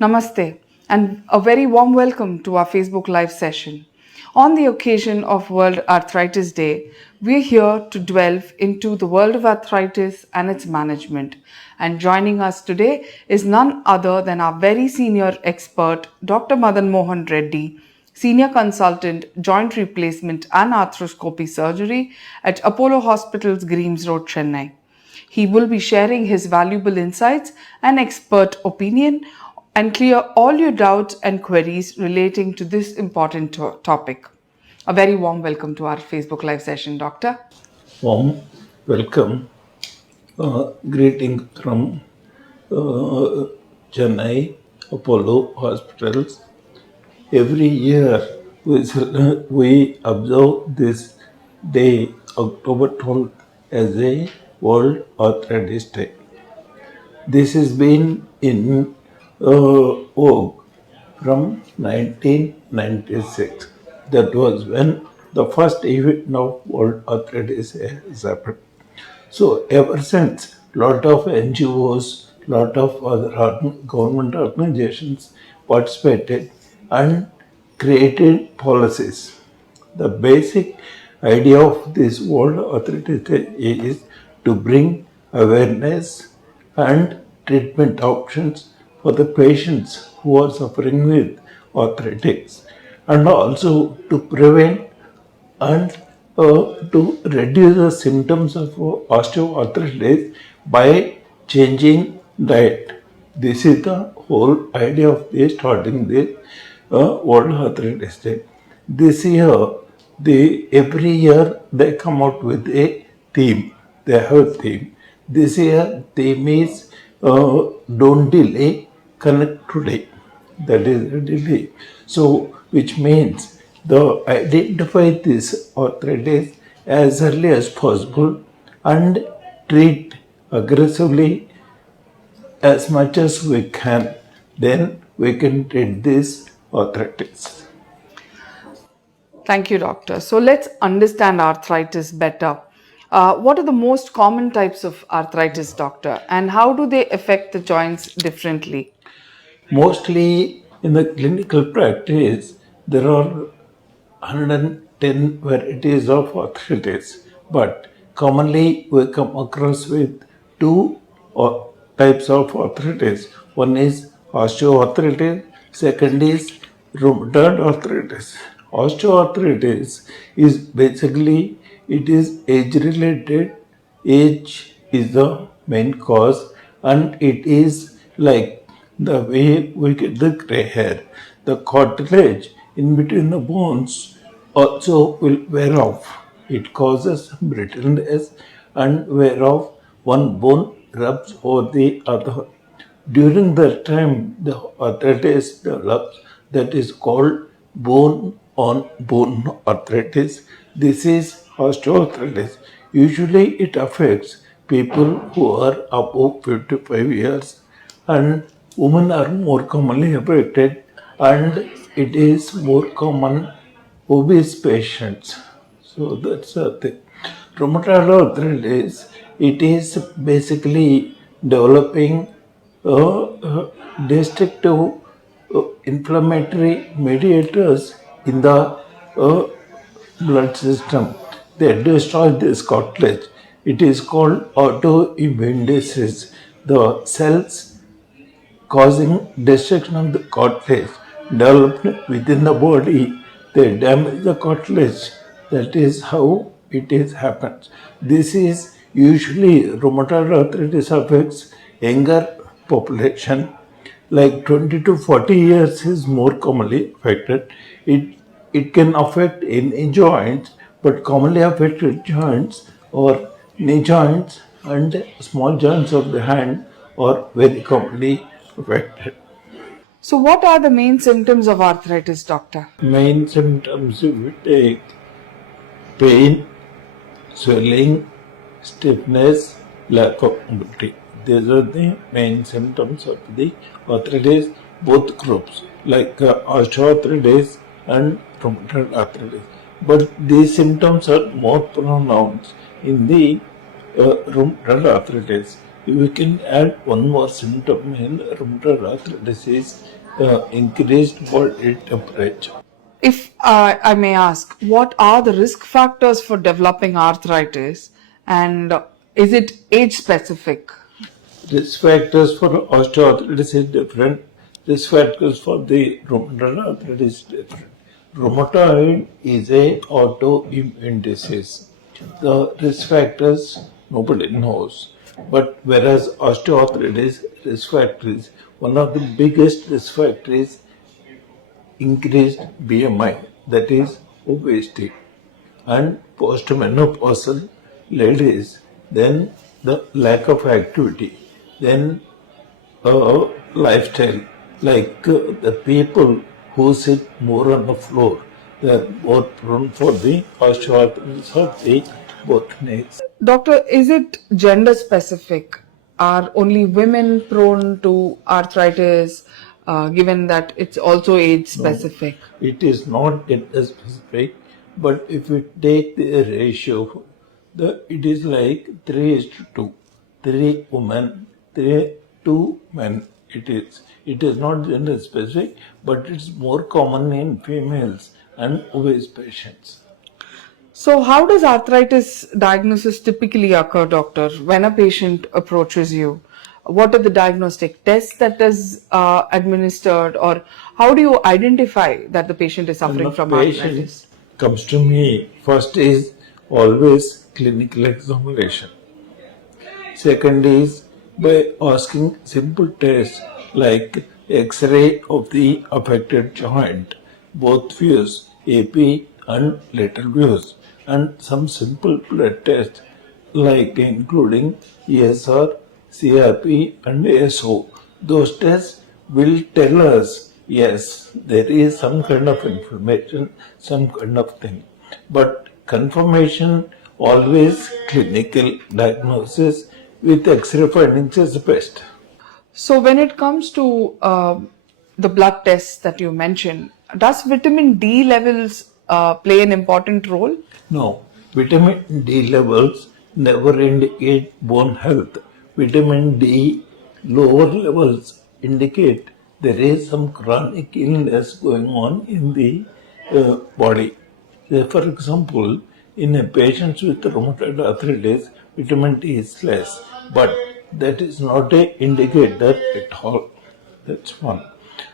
Namaste and a very warm welcome to our Facebook Live session. On the occasion of World Arthritis Day, we're here to delve into the world of arthritis and its management. And joining us today is none other than our very senior expert, Dr. Madan Mohan Reddy, Senior Consultant, Joint Replacement and Arthroscopy Surgery at Apollo Hospitals, Greaves Road, Chennai. He will be sharing his valuable insights and expert opinion and clear all your doubts and queries relating to this important topic. A very warm welcome to our Facebook Live session, Doctor. Warm welcome. Greeting from Chennai Apollo Hospitals. Every year we observe this day, October 12th, as a World Arthritis Day. This has been in vogue from 1996. That was when the first event of World Arthritis has happened. So ever since, lot of NGOs, lot of other government organizations participated and created policies. The basic idea of this World Arthritis Day is to bring awareness and treatment options for the patients who are suffering with arthritis, and also to prevent and to reduce the symptoms of osteoarthritis by changing diet. This is the whole idea of the starting the World Arthritis Day. This year, every year they come out with a theme. They have a theme. This year theme is don't delay, connect today. That is a delay. So, which means the identify this arthritis as early as possible and treat aggressively as much as we can. Then we can treat this arthritis. Thank you, Doctor. So let's understand arthritis better. What are the most common types of arthritis, Doctor, and how do they affect the joints differently? Mostly in the clinical practice, there are 110 varieties of arthritis, but commonly we come across with two types of arthritis. One is osteoarthritis, second is rheumatoid arthritis. Osteoarthritis is basically it is age related. Age is the main cause, and it is like the way we get the gray hair. The cartilage in between the bones also will wear off. It causes brittleness and wear off. One bone rubs over the other. During that time, the arthritis develops that is called bone on bone arthritis. This is osteoarthritis. Usually, it affects people who are above 55 years, and women are more commonly affected, and it is more common obese patients. So that's the thing. Rheumatoid arthritis, it is basically developing destructive inflammatory mediators in the blood system. They destroy this cartilage. It is called autoimmune disease. The cells causing destruction of the cartilage developed within the body. They damage the cartilage. That is how it is happens. This is usually rheumatoid arthritis affects younger population, like 20 to 40 years is more commonly affected. It can affect any joints, but commonly affected joints or knee joints and small joints of the hand are very commonly affected. So, what are the main symptoms of arthritis, Doctor? Main symptoms if we take pain, swelling, stiffness, lack of mobility. These are the main symptoms of the arthritis, both groups, like osteoarthritis and rheumatoid arthritis. But these symptoms are more pronounced in the rheumatoid arthritis. We can add one more symptom in rheumatoid arthritis is increased body temperature. If I may ask, what are the risk factors for developing arthritis and is it age specific? Risk factors for osteoarthritis is different. Risk factors for the rheumatoid arthritis is different. Rheumatoid is a autoimmune disease. The risk factors nobody knows. But whereas osteoarthritis risk factors, one of the biggest risk factors increased BMI, that is obesity, and postmenopausal ladies, then the lack of activity, then lifestyle, like the people who sit more on the floor, they are more prone for the osteoarthritis of the both knees. Doctor, is it gender specific? Are only women prone to arthritis given that it's also age No, specific? it is not gender specific, but if we take the ratio, it is like 3 is to 2. 3 women, 3, 2 men. It is. It is not gender specific, but it's more common in females and obese patients. So, how does arthritis diagnosis typically occur, doctor, when a patient approaches you? What are the diagnostic tests that is administered, or how do you identify that the patient is When suffering a from patient arthritis? comes to me, first is always clinical examination. Second is by asking simple tests like X-ray of the affected joint, both views, AP and lateral views, and some simple blood tests like including ESR, CRP and ASO. Those tests will tell us, yes, there is some kind of inflammation, some kind of thing. But confirmation always clinical diagnosis with X-ray findings is best. So, when it comes to the blood tests that you mentioned, does vitamin D levels play an important role? No, vitamin D levels never indicate bone health. Vitamin D lower levels indicate there is some chronic illness going on in the body. For example, in a patient with rheumatoid arthritis, vitamin D is less, but that is not a indicator at all. That's one.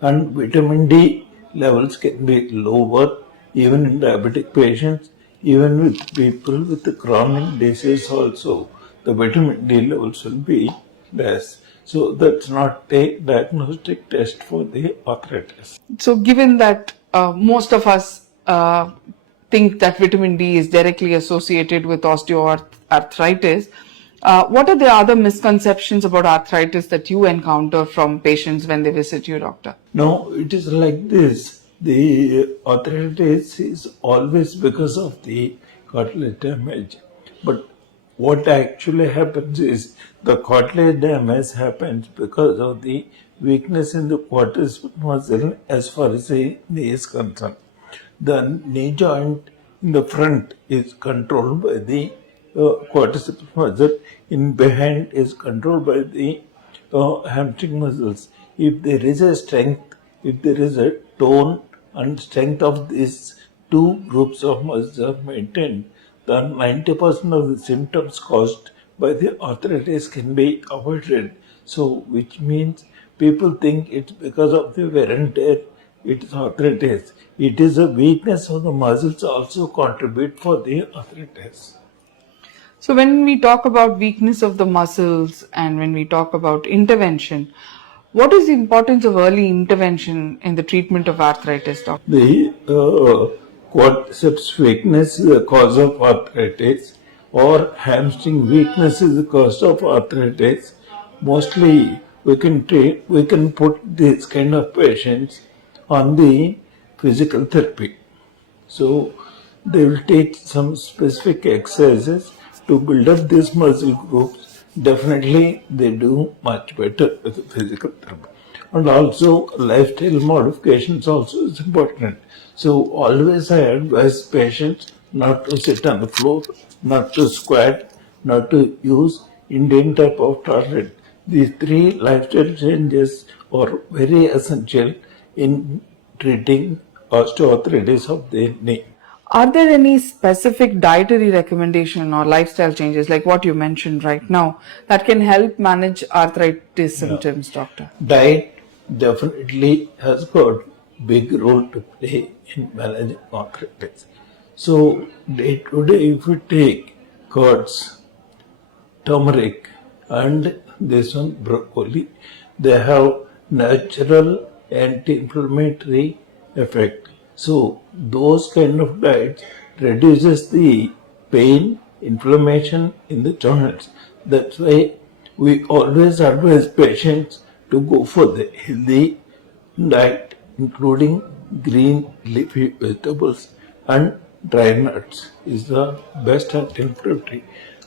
And vitamin D levels can be lower even in diabetic patients, even with people with the chronic disease also. The vitamin D levels will be less. So that's not a diagnostic test for the arthritis. So, given that most of us think that vitamin D is directly associated with osteoarthritis, what are the other misconceptions about arthritis that you encounter from patients when they visit you, doctor? No, it is like this. The arthritis is always because of the cartilage damage. But what actually happens is the cartilage damage happens because of the weakness in the quadriceps muscle as far as the knee is concerned. The knee joint in the front is controlled by the quadriceps muscle, in behind is controlled by the hamstring muscles. If there is a strength, if there is a tone and strength of these two groups of muscles are maintained, then 90% of the symptoms caused by the arthritis can be avoided. So, which means people think it's because of the wear and tear, it is arthritis. It is a weakness of the muscles also contribute for the arthritis. So, when we talk about weakness of the muscles and when we talk about intervention, what is the importance of early intervention in the treatment of arthritis, doctor? The quadriceps weakness is the cause of arthritis, or hamstring weakness is the cause of arthritis. Mostly, we can put these kind of patients on the physical therapy. So they will take some specific exercises to build up these muscle groups. Definitely, they do much better with the physical therapy. And also, lifestyle modifications also is important. So always I advise patients not to sit on the floor, not to squat, not to use Indian type of tolerance. These three lifestyle changes are very essential in treating osteoarthritis of the knee. Are there any specific dietary recommendation or lifestyle changes like what you mentioned right now that can help manage arthritis Yeah. symptoms, doctor? Diet definitely has got big role to play in managing arthritis. So day to day, if we take curds, turmeric, and this one broccoli, they have natural anti-inflammatory effect. So those kind of diets reduces the pain, inflammation in the joints. That's why we always advise patients to go for the healthy diet, including green leafy vegetables and dry nuts, is the best anti-inflammatory.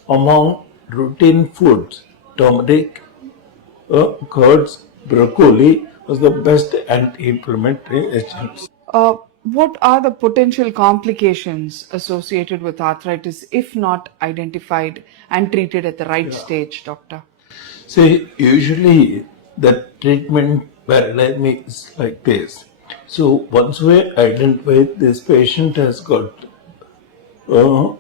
Among routine foods, turmeric, curds, broccoli was the best anti-inflammatory agents. What are the potential complications associated with arthritis if not identified and treated at the right Yeah. stage, doctor? See, usually the treatment paradigm is like this. So once we identify this patient has got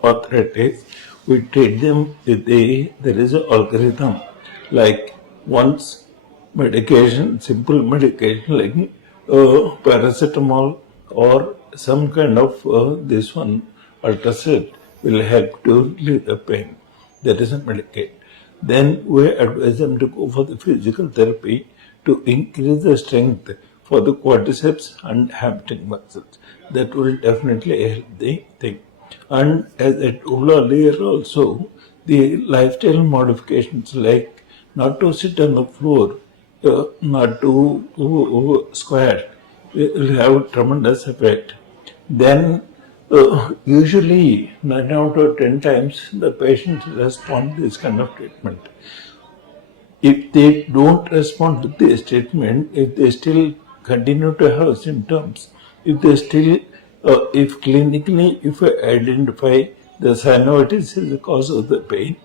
arthritis, we treat them with there is an algorithm like once medication, simple medication like paracetamol or some kind of this one Ultracet will help to relieve the pain. That is a Medicaid. Then we advise them to go for the physical therapy to increase the strength for the quadriceps and hamstring muscles. That will definitely help the thing. And as I told earlier also, the lifestyle modifications like not to sit on the floor, not to squat, will have tremendous effect. Then usually 9 out of 10 times the patients respond to this kind of treatment. If they don't respond to this treatment, if they still continue to have symptoms, if they still, if clinically, if I identify the synovitis is the cause of the pain,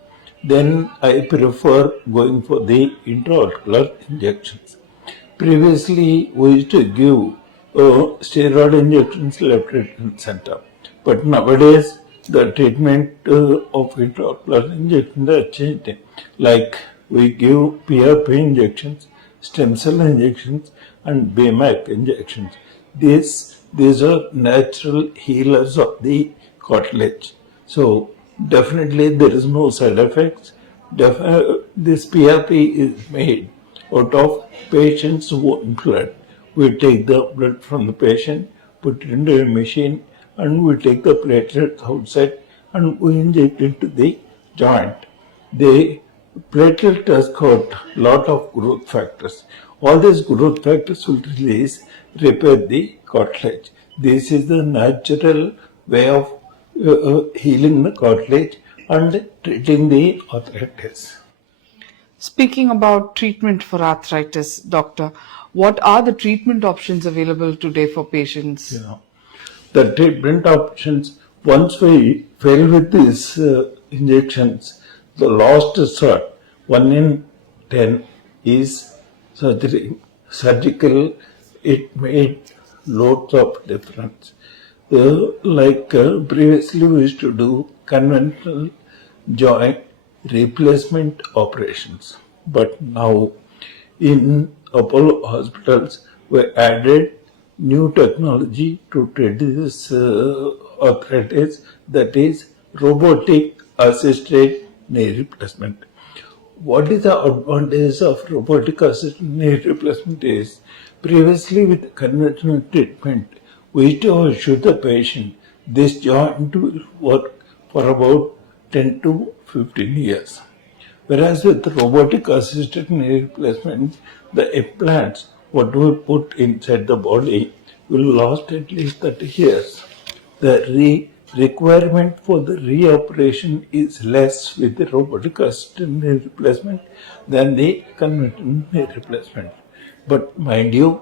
then I prefer going for the intraocular injections. Previously, we used to give steroid injections left, right, and center. But nowadays, the treatment of intraocular injections are changed. Like we give PRP injections, stem cell injections, and BMAC injections. These are natural healers of the cartilage. So definitely there is no side effects. This PRP is made out of patient's own blood. We take the blood from the patient, put it into a machine, and we take the platelets outside and we inject into the joint. The platelet has got lot of growth factors. All these growth factors will release, repair the cartilage. This is the natural way of healing the cartilage and treating the arthritis. Speaking about treatment for arthritis, doctor, what are the treatment options available today for patients? Yeah. The treatment options, once we fail with these injections, the last resort, 1 in 10, is surgery. Surgical, it made loads of difference. Previously, we used to do conventional joint replacement operations, but now in Apollo hospitals, we added new technology to treat this arthritis, that is robotic assisted knee replacement. What is the advantage of robotic assisted knee replacement is previously with conventional treatment, we used to assure the patient this joint will work for about 10 to 15 years. Whereas with robotic assisted knee replacement, the implants, what we put inside the body, will last at least 30 years. The requirement for the reoperation is less with the robotic assisted knee replacement than the conventional knee replacement. But mind you,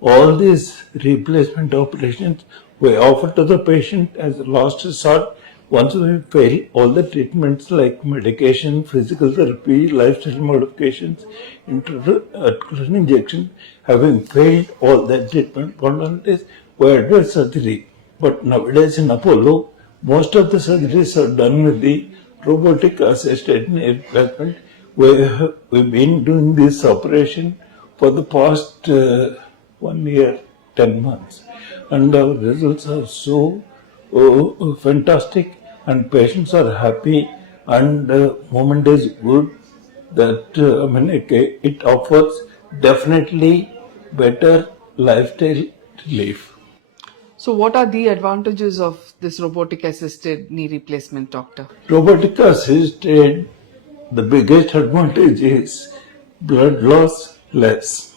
all these replacement operations we offer to the patient as a last resort Once we fail, all the treatments like medication, physical therapy, lifestyle modifications, intraocular injection, having failed all that treatment, what done is we had a surgery. But nowadays in Apollo, most of the surgeries are done with the robotic assisted knee replacement. We've been doing this operation for the past 1 year, 10 months, and our results are so fantastic, and patients are happy, and moment is good. That it offers definitely better lifestyle relief. So, what are the advantages of this robotic assisted knee replacement, doctor? Robotic assisted, the biggest advantage is blood loss less,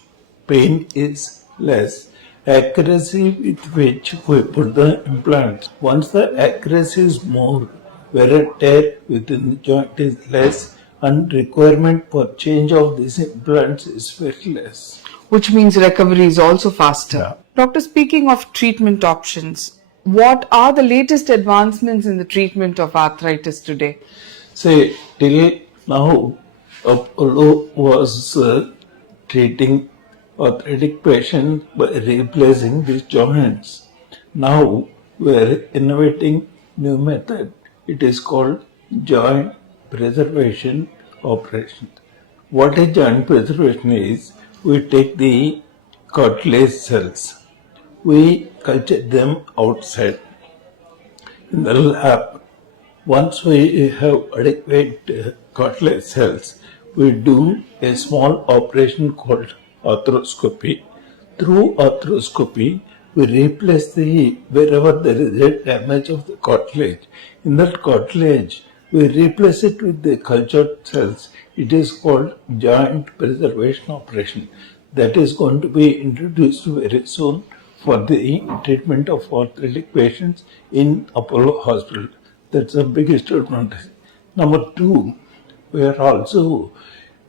pain is less, accuracy with which we put the implants. Once the accuracy is more, wear and tear within the joint is less, and requirement for change of these implants is very less. Which means recovery is also faster. Yeah. Doctor, speaking of treatment options, what are the latest advancements in the treatment of arthritis today? Say, till now, Apollo was treating arthritic patients by replacing these joints. Now, we are innovating new method. It is called joint preservation operation. What a joint preservation is, we take the cartilage cells, we culture them outside in the lab. Once we have adequate cartilage cells, we do a small operation called arthroscopy. Through arthroscopy, we replace wherever there is a damage of the cartilage. In that cartilage, we replace it with the cultured cells. It is called joint preservation operation. That is going to be introduced very soon for the treatment of arthritic patients in Apollo Hospital. That's the biggest advantage. Number two, we are also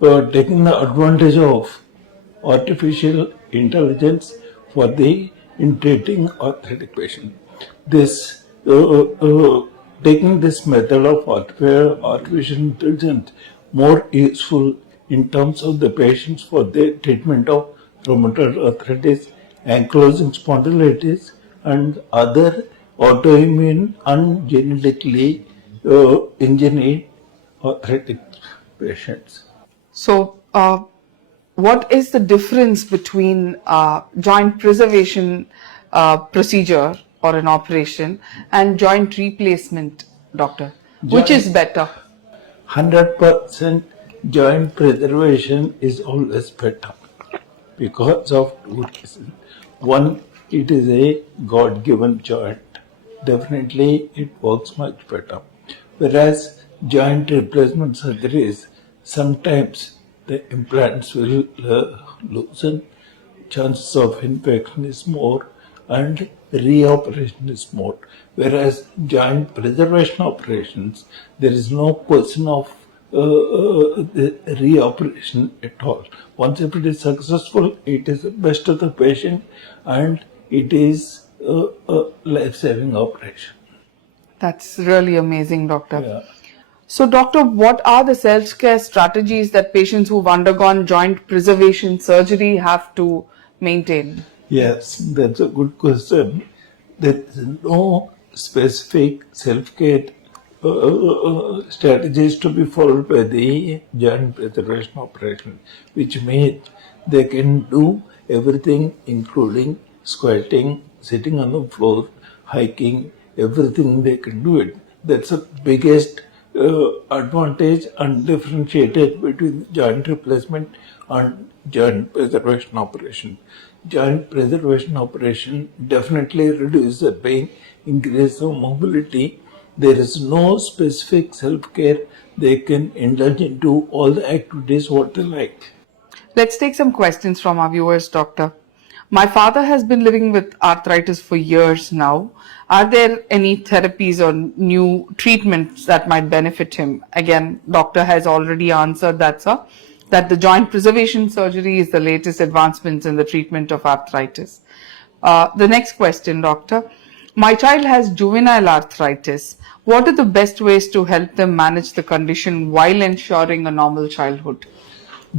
taking the advantage of artificial intelligence for the in treating arthritic patient. This taking this method of artificial intelligence more useful in terms of the patients for the treatment of rheumatoid arthritis, ankylosing spondylitis, and other autoimmune and genetically engineered arthritic patients. So, what is the difference between joint preservation procedure or an operation and joint replacement, doctor? Which is better? 100% joint preservation is always better because of two reasons. One, it is a God given joint. Definitely, it works much better. Whereas joint replacement surgeries, sometimes the implants will loosen, chances of infection is more, and reoperation is more. Whereas joint preservation operations, there is no question of the reoperation at all. Once if it is successful, it is the best of the patient, and it is a life-saving operation. That's really amazing, doctor. Yeah. So, doctor, what are the self-care strategies that patients who've undergone joint preservation surgery have to maintain? Yes, that's a good question. There is no specific self-care strategies to be followed by the joint preservation operation, which means they can do everything, including squatting, sitting on the floor, hiking, everything they can do it. That's the biggest advantage and differentiated between joint replacement and joint preservation operation. Joint preservation operation definitely reduces the pain, increases the mobility. There is no specific self-care. They can indulge into all the activities what they like. Let's take some questions from our viewers, doctor. My father has been living with arthritis for years now. Are there any therapies or new treatments that might benefit him? Again, doctor has already answered that, sir, that the joint preservation surgery is the latest advancements in the treatment of arthritis. The next question, doctor. My child has juvenile arthritis. What are the best ways to help them manage the condition while ensuring a normal childhood?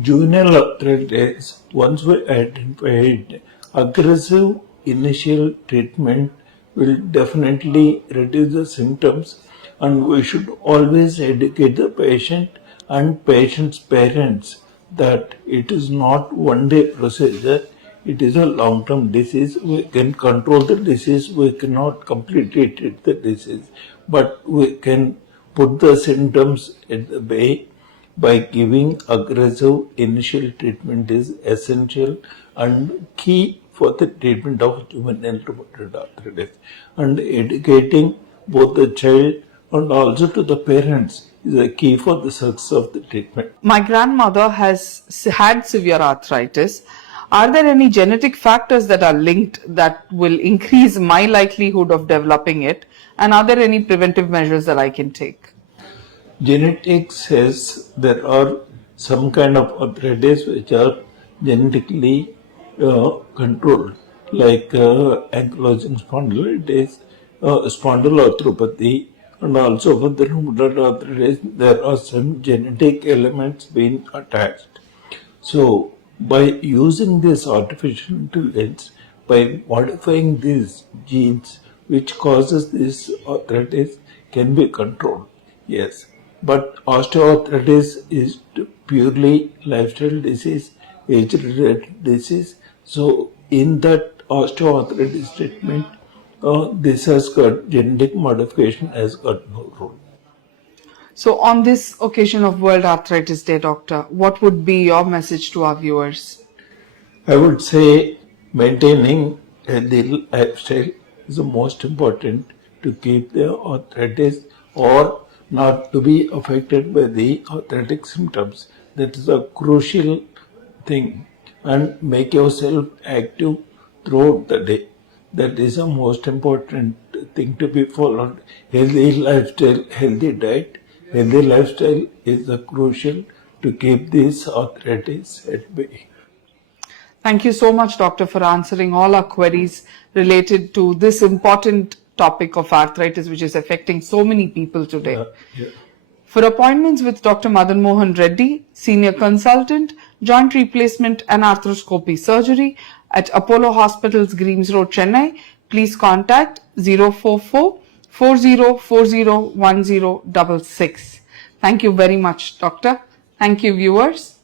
Juvenile arthritis, once we identify it, aggressive initial treatment will definitely reduce the symptoms, and we should always educate the patient and patient's parents that it is not one day procedure, it is a long term disease. We can control the disease, we cannot completely treat the disease, but we can put the symptoms at the bay by giving aggressive initial treatment is essential and key for the treatment of juvenile rheumatoid arthritis. And educating both the child and also to the parents is a key for the success of the treatment. My grandmother has had severe arthritis. Are there any genetic factors that are linked that will increase my likelihood of developing it? And are there any preventive measures that I can take? Genetics says there are some kind of arthritis which are genetically controlled, like ankylosing spondylitis, spondyloarthropathy, and also for the rheumatoid arthritis, there are some genetic elements being attached. So, by using this artificial intelligence, by modifying these genes which causes this arthritis can be controlled. Yes, but osteoarthritis is purely lifestyle disease, age-related disease. So, in that osteoarthritis treatment, this has got genetic modification has got no role. So, on this occasion of World Arthritis Day, Doctor, what would be your message to our viewers? I would say maintaining a healthy lifestyle is the most important to keep the arthritis or not to be affected by the arthritic symptoms. That is a crucial thing. And make yourself active throughout the day. That is the most important thing to be followed. Healthy lifestyle, healthy diet. Healthy lifestyle is the crucial to keep this arthritis at bay. Thank you so much, Doctor, for answering all our queries related to this important topic of arthritis, which is affecting so many people today. Yeah. For appointments with Dr. Madan Mohan Reddy, Senior Consultant, Joint Replacement and Arthroscopy Surgery at Apollo Hospitals, Greaves Road, Chennai, please contact 044 4040 1066. Thank you very much, Doctor. Thank you, viewers.